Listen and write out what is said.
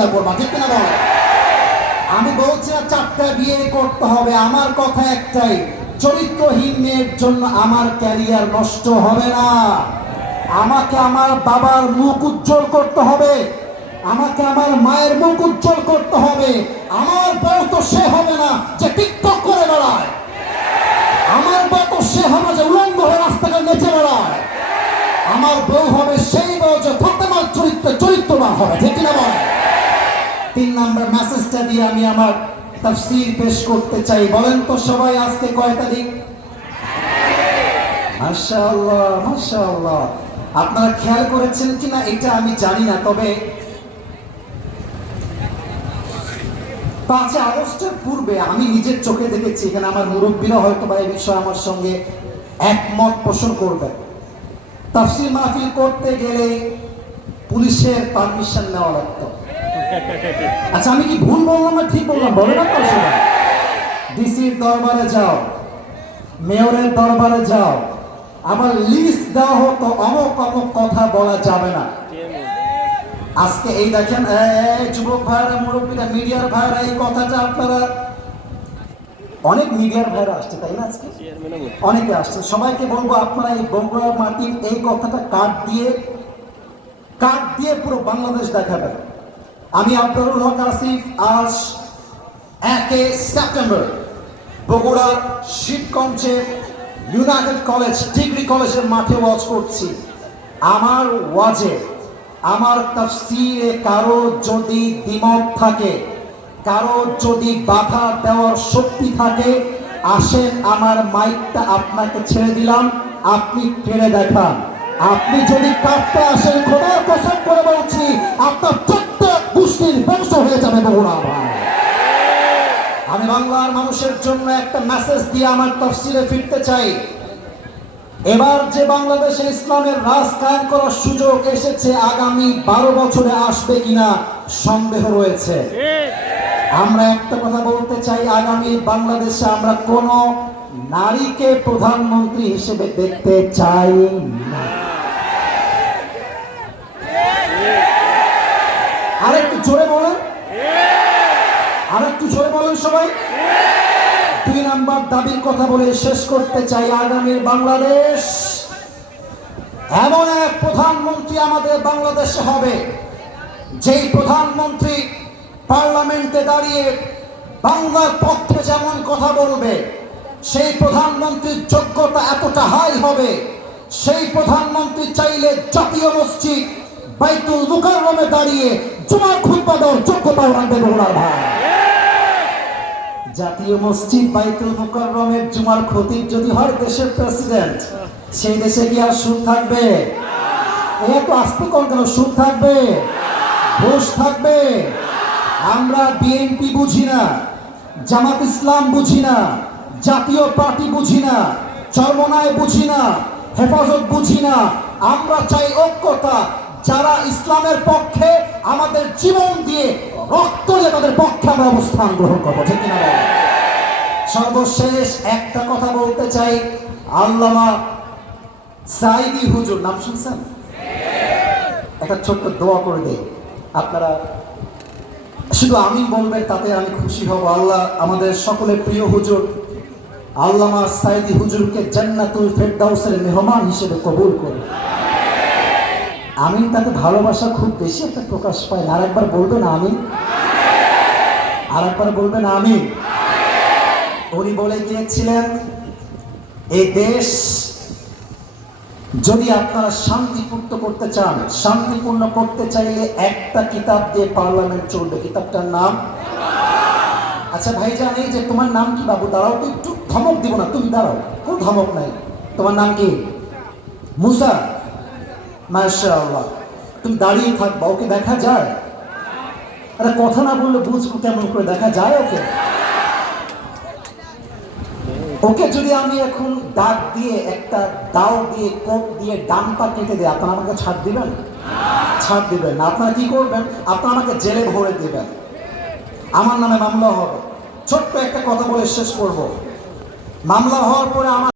মহিলা করবা, ঠিক আমি বলছি না, চারটা বিয়ে করতে হবে, আমার কথা একটাই, চরিত্রহীন মেয়ের জন্য আমার ক্যারিয়ার নষ্ট হবে না। আমাকে আমার বাবার মুখ উজ্জ্বল করতে হবে, আমাকে আমার মায়ের মুখ উজ্জ্বল করতে হবে, আমার বউ তো সে হবে না যে টিকটক করে বেড়ায়। আমার বউ তো সে হবে যে উলঙ্গ হয়ে রাস্তাঘাট নেচে বেড়ায়। আমার বউ হবে নাম্বার মেসেজটা দিয়ে আমি আমার তাফসীর পেশ করতে চাই। বলেন তো সবাই আজকে কয় তারিখ? মাশাআল্লাহ মাশাআল্লাহ। আপনারা খেয়াল করেছেন কিনা এটা আমি জানি না, তবে পাঁচই আগস্টের পূর্বে আমি নিজের চোখে দেখেছি, এখানে আমার মুরব্বীরা হয়তো বা এই বিষয়ে আমার সঙ্গে একমত পোষণ করবে। তাফসির মাহফিল করতে গেলে পুলিশের পারমিশন নেওয়া লাগতো। আচ্ছা আমি কি ভুল বললাম না ঠিক বললাম? বলে না তো ডিসির দরবারে যাও, মেয়রের দরবারে যাও। আবার লিস্ট দেওয়া হতো অমক অমক কথা বলা যাবে না। আজকে এই দেখেন যুবক ভাইরা, মুরব্বীরা, মিডিয়ার ভাইরা, এই কথাটা আপনারা অনেক মিডিয়ার ভাইরা আসছে, তাই না আজকে? অনেকে আসছে। সবাইকে বলব, আপনারা এই বগুড়া মাটির এই কথাটা কাট দিয়ে কাট দিয়ে পুরো বাংলাদেশ দেখাবেন। আমি আব্দুল হক আসিফ আজ একে সেপ্টেম্বর বগুড়ার শিবগঞ্জে ইউনাইটেড কলেজ, ডিগ্রি কলেজের মাঠে ওয়াজ করছি। আমার ওয়াজে, আমার তাফসিরে কারও যদি দ্বিমত থাকে, কারও যদি বাধা দেওয়ার শক্তি থাকে, আসেন, আমার মাইকটা আপনাকে ছেড়ে দিলাম, আপনি কেড়ে দেখান। আপনি যদি কাটতে আসেন, খোদার কসম করে বলছি জন্য একটা মেসেজ দিয়ে আমার তফসিলে ফিরতে চাই। এবার যে বাংলাদেশে ইসলামের রাজ কায়েম করার সুযোগ এসেছে, আগামী বারো বছরে আসবে কিনা সন্দেহ রয়েছে। আমরা একটা কথা বলতে চাই, আগামী বাংলাদেশে আমরা কোন নারীকে প্রধানমন্ত্রী হিসেবে দেখতে চাই না আর একটু জোরে বলেন আর একটু জোরে বলেন সবাই দুই নাম্বার দাবির কথা বলে শেষ করতে চাই আগামী বাংলাদেশ। এমন এক প্রধানমন্ত্রী আমাদের বাংলাদেশে হবে, যেই প্রধানমন্ত্রী পার্লামেন্টে দাঁড়িয়ে বাংলার পক্ষে যেমন কথা বলবে, সেই প্রধানমন্ত্রীর যোগ্যতা এতটা হাই হবে, সেই প্রধানমন্ত্রী চাইলে জাতীয় মসজিদ বাইতুল মুকাররমে দাঁড়িয়ে জুমার খুতবা দেওয়ার যোগ্যতাও রাখবে বগুড়ার ভাই। জাতীয় মসজিদ বাইতুল মুকাররমের জুমার খতিব যদি হয় দেশের প্রেসিডেন্ট, সেই দেশে কি আর সুদ থাকবে? এত আস্তে কোন কেন, সুদ থাকবে? ঘুষ থাকবে? আমরা বিএনপি বুঝি না, জামাত ইসলাম বুঝি না, জাতীয় পার্টি বুঝি না, চর্মনায় বুঝি না, হেফাজত বুঝি না। আমরা চাই ঐক্যতা, যারা ইসলামের পক্ষে আমাদের জীবন দিয়ে রক্ত দিয়ে তাদের পক্ষে আমরা অবস্থান গ্রহণ করব, ঠিক কিনা সর্বশেষ একটা কথা বলতে চাই, আল্লামা সাইদি হুজুর, নাম শুনছেন? একটা ছোট্ট দোয়া করে দেই। আপনারা শুধু আমি বলবেন, তাতে আমি খুশি হব। আল্লাহ আমাদের সকলের প্রিয় হুজুর, আল্লামা সাইদি হুজুরকে জান্নাতুল ফেরদাউসের মেহমান হিসেবে কবুল করুন। আমিন তাতে ভালোবাসা খুব বেশি একটা প্রকাশ পায় না। আরেকবার বলবেন আমিন? আরেকবার বলবেন আমিন? উনি বলে গিয়েছিলেন, এই দেশ যদি আপনারা শান্তিপূর্ণ করতে চান, শান্তিপূর্ণ করতে চাইলে একটা কিতাব দিয়ে পার্লামেন্ট চলবে। কিতাবটার নাম? আচ্ছা ভাই জানি যে তোমার নাম কি বাবু? দাঁড়াও তো, একটু ধমক দিব না। তুমি দাঁড়াও, কোনো ধমক নাই। তোমার নাম কি? মুসা। মাশাআল্লাহ। তুমি দাঁড়িয়ে থাকবা, ওকে দেখা যায়? আরে কথা না বললে বুঝব কেমন করে, দেখা যায় ওকে? ওকে যদি আমি এখন দাগ দিয়ে, একটা দাও দিয়ে, কোপ দিয়ে ডান পা কেটে দিই, আপনারা আমাকে ছাড় দিবেন? ছাড় দিবেন না। আপনারা কি করবেন? আপনারা আমাকে জেলে ভরে দিবেন। আমার নামে মামলা হবে। ছোট্ট একটা কথা বলে শেষ করব। মামলা হওয়ার পরে আমার